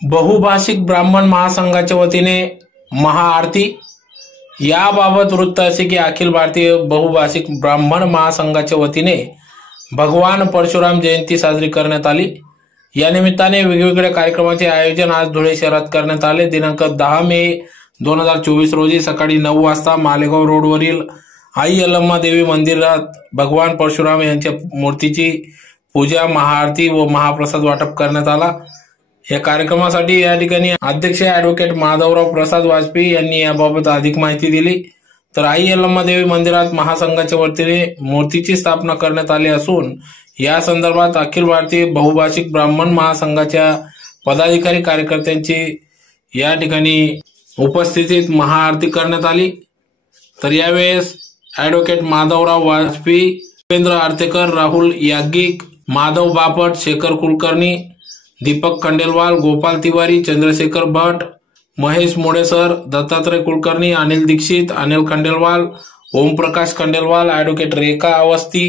बहुभाषिक ब्राह्मण महासंघाच्या वतीने महाआरती। याबाबत वृत्त असे की अखिल भारतीय बहुभाषिक ब्राह्मण महासंघाच्या वतीने भगवान परशुराम जयंती साजरी करण्यात आली। या निमित्ताने वेगवेगळ्या कार्यक्रमाचे आयोजन आज धुळे शहरात करण्यात आले। दिनांक 10 मे 2024 रोजी सकाळी 9 वाजता मालेगाव रोडवरील आई यल्लम्मा देवी मंदिरात भगवान परशुराम यांच्या मूर्तीची पूजा, महाआरती व महाप्रसाद वाटप करण्यात आला। या कार्यक्रमासाठी या ठिकाणी अध्यक्ष ॲडव्होकेट माधवराव प्रसाद वाजपेयी यांनी याबाबत अधिक माहिती दिली। तर आई यल्लम्मा देवी मंदिरात महासंघाच्या वतीने मूर्तीची स्थापना करण्यात आली असून या संदर्भात अखिल भारतीय बहुभाषिक ब्राह्मण महासंघाच्या पदाधिकारी कार्यकर्त्यांची या ठिकाणी उपस्थितीत महाआरती करण्यात आली। तर यावेळेस ॲडव्होकेट माधवराव वाजपेयी, उपेंद्र आरतेकर, राहुल याज्ञिक, माधव बापट, शेखर कुलकर्णी, दीपक खंडेलवाल, गोपाल तिवारी, चंद्रशेखर भट, महेश मोडेसर, दत्तात्रय कुलकर्णी, अनिल दीक्षित, अनिल खंडेलवाल, ओमप्रकाश खंडेलवाल, ॲडव्होकेट रेखा अवस्थी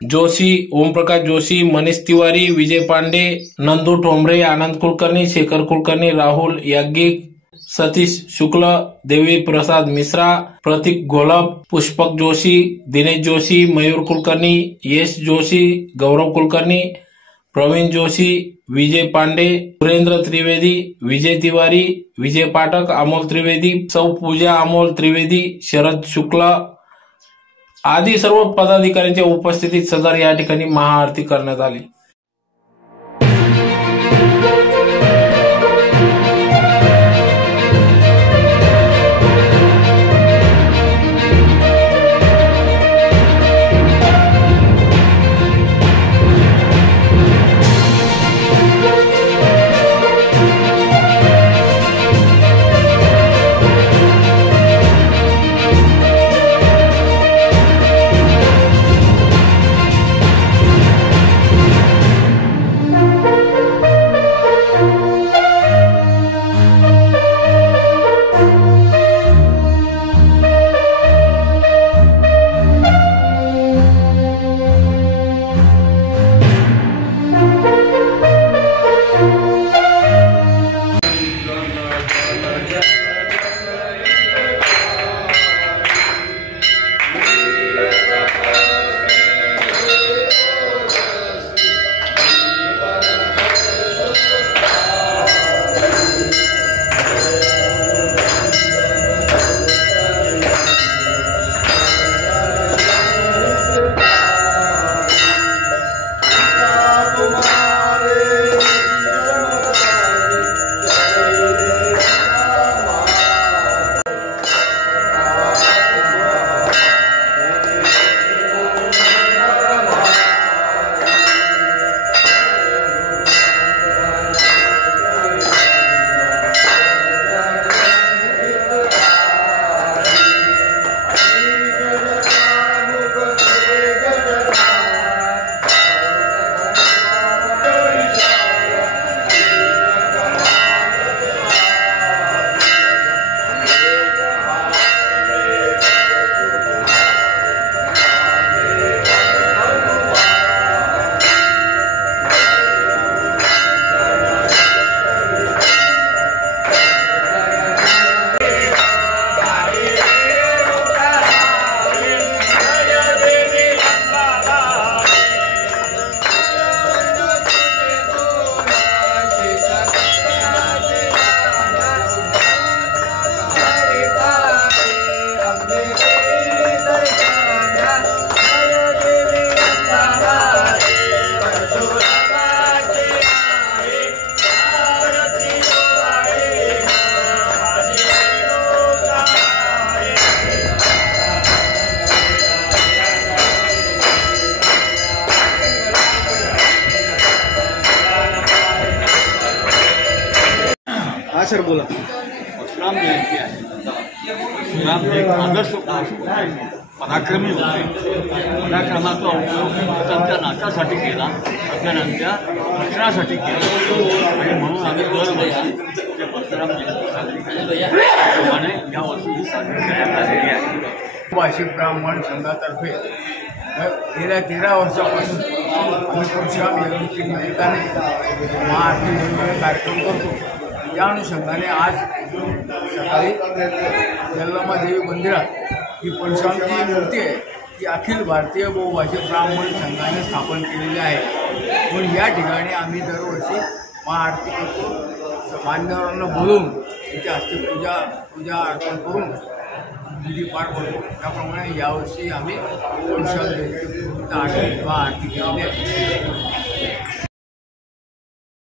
जोशी, ओमप्रकाश जोशी, मनीष तिवारी, विजय पांडे, नंदू ठोंबरे, आनंद कुलकर्णी, शेखर कुलकर्णी, राहुल याज्ञिक, सतीश शुक्ल, देवी प्रसाद मिश्रा, प्रतीक घोलप, पुष्पक जोशी, दिनेश जोशी, मयूर कुलकर्णी, यश जोशी, गौरव कुलकर्णी, प्रवीण जोशी, विजय पांडे, सुरेंद्र त्रिवेदी, विजय तिवारी, विजय पाठक, अमोल त्रिवेदी, सौ पूजा अमोल त्रिवेदी, शरद शुक्ला आदी सर्व पदाधिकाऱ्यांच्या उपस्थितीत सदर या ठिकाणी महाआरती करण्यात आली। हाँ सर बोला। परशुराम जयंती आहे। परशुराम एक आदर्श पराक्रमी होते। पराक्रमाचा उपयोग त्यांच्या नाटासाठी केला, त्यांच्या रक्षणासाठी केला आणि म्हणून आम्ही दरवर्षी ते परशुराम जयंती साजरी करतो आणि यावर्षी साजरी करण्यात आलेली आहे। भाषिक ब्राह्मण संघातर्फे गेल्या 13 वर्षापासून आम्ही परशुराम जयंती निमित्ताने महाआरती कार्यक्रम करतो। त्या अनुषंगाने आज सकाळी यल्लमादेवी मंदिरात ही परशुरामची मूर्ती आहे ती अखिल भारतीय बहुभाषिक ब्राह्मण संघाने स्थापन केलेली आहे. म्हणून या ठिकाणी आम्ही दरवर्षी महाआरती करतो, मान्यवरांना बोलवून त्यांच्या हस्ते पूजा अर्पण करून विधी पार पडतो. त्याप्रमाणे यावर्षी आम्ही परशुराम जयंती महाआरती केलेली आहे.